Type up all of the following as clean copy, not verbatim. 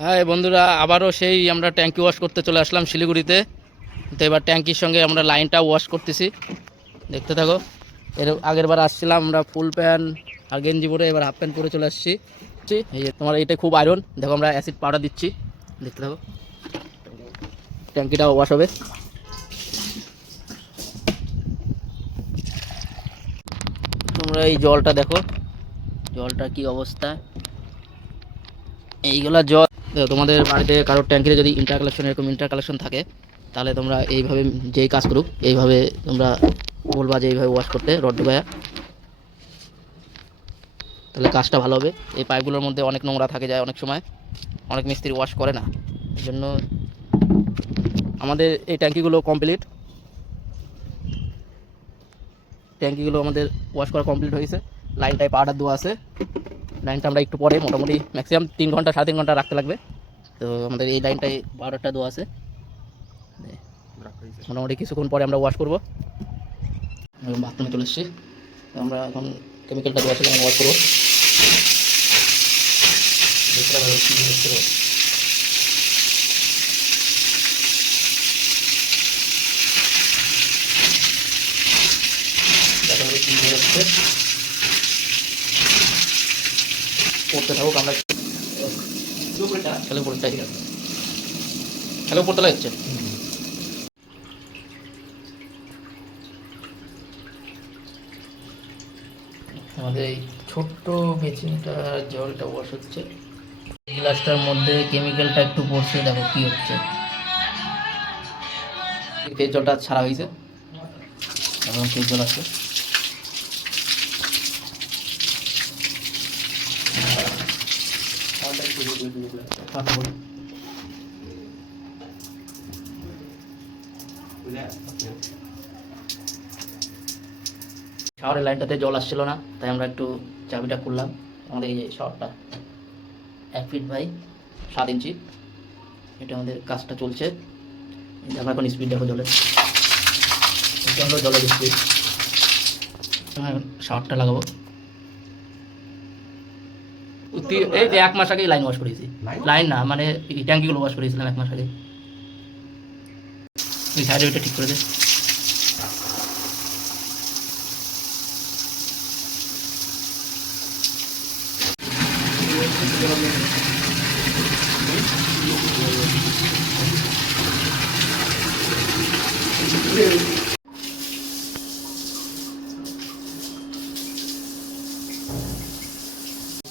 হ্যাঁ বন্ধুরা, আবারও সেই আমরা ট্যাঙ্কি ওয়াশ করতে চলে আসলাম শিলিগুড়িতে। তো এবার ট্যাঙ্কির সঙ্গে আমরা লাইনটা ওয়াশ করতেছি, দেখতে থাকো। এর আগের বার আসছিলাম আমরা ফুল প্যান্ট আর গেঞ্জি পরে, এবার হাফ প্যান্ট পরে চলে আসছি। এই যে তোমার এইটা খুব আয়রন, দেখো আমরা অ্যাসিড পাউডার দিচ্ছি, দেখতে থাকো। ট্যাঙ্কিটা ওয়াশ হবে। তোমরা এই জলটা দেখো, জলটা কি অবস্থা। এইগুলা জল দেখো, তোমাদের বাড়িতে কারোর ট্যাঙ্কিতে যদি ইন্টার কালেকশন এরকম ইন্টার কালেকশন থাকে, তাহলে তোমরা এইভাবে যেই কাজ করুক এইভাবে তোমরা বলবা যে এইভাবে ওয়াশ করতে রড ঢুকায়া, তাহলে কাজটা ভালো হবে। এই পাইপগুলোর মধ্যে অনেক নোংরা থাকে যায়, অনেক সময় অনেক মিস্ত্রি ওয়াশ করে না। এই জন্য আমাদের এই ট্যাঙ্কিগুলো কমপ্লিট, ট্যাঙ্কিগুলো আমাদের ওয়াশ করা কমপ্লিট হয়েছে। লাইনটায় পাউডার দেওয়া আছে, লাইনটা আমরা একটু পরে মোটামুটি ম্যাক্সিমাম 3 ঘন্টা 3.5 ঘন্টা রাখতে লাগবে। তো আমাদের এই লাইনটায় পাউডারটা দেওয়া আছে, মোটামুটি কিছুক্ষণ পরে আমরা ওয়াশ করবো। বাথরুমে চলে এসেছি, আমরা এখন কেমিক্যালটা দেওয়া ছিল ওয়াশ করবো। পড়তে থাকুক, আমরা খেলে পড়তে খেলে পড়তে লাগছে। আমাদের এই ছোট্ট মেশিনটা জলটা ওয়াশ হচ্ছে, গ্লাসটার মধ্যে কেমিক্যালটা একটু পড়ছে, দেখো কি হচ্ছে। ফেস জলটা ছাড়া হয়েছে, এখন ফেস জল আছে। শাওয়ারের লাইনটাতে জল আসছিল না, তাই আমরা একটু চাবিটা খুললাম। আমাদের এই যে শাওয়ারটা 1 ফিট বাই 7 ইঞ্চি, এটা আমাদের কাজটা চলছে। দেখো এখন স্পিড দেখো জলের, প্রচণ্ড জলের স্পিড। শাওয়ারটা লাগাবো। এই যে 1 মাস আগেই লাইন ওয়াশ করেছি, লাইন না মানে ট্যাঙ্কিগুলো ওয়াশ করেছিলাম 1 মাস আগে। ওই সাইডে ওইটা ঠিক করে দে।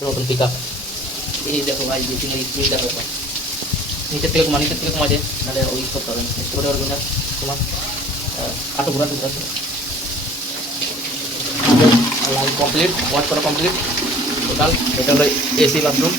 নতুন পিক আপ, এই দেখো ভাই মেশিনের স্পিড দেখো, নিচের থেকে কমা যায়, নাহলে ওই করতে হবে না, করে পারবে না তোমার আটো ঘোরা টুকরা। লাইন কমপ্লিট, ওয়াশ করা কমপ্লিট টোটাল। এটা হলো এসি বাথরুম।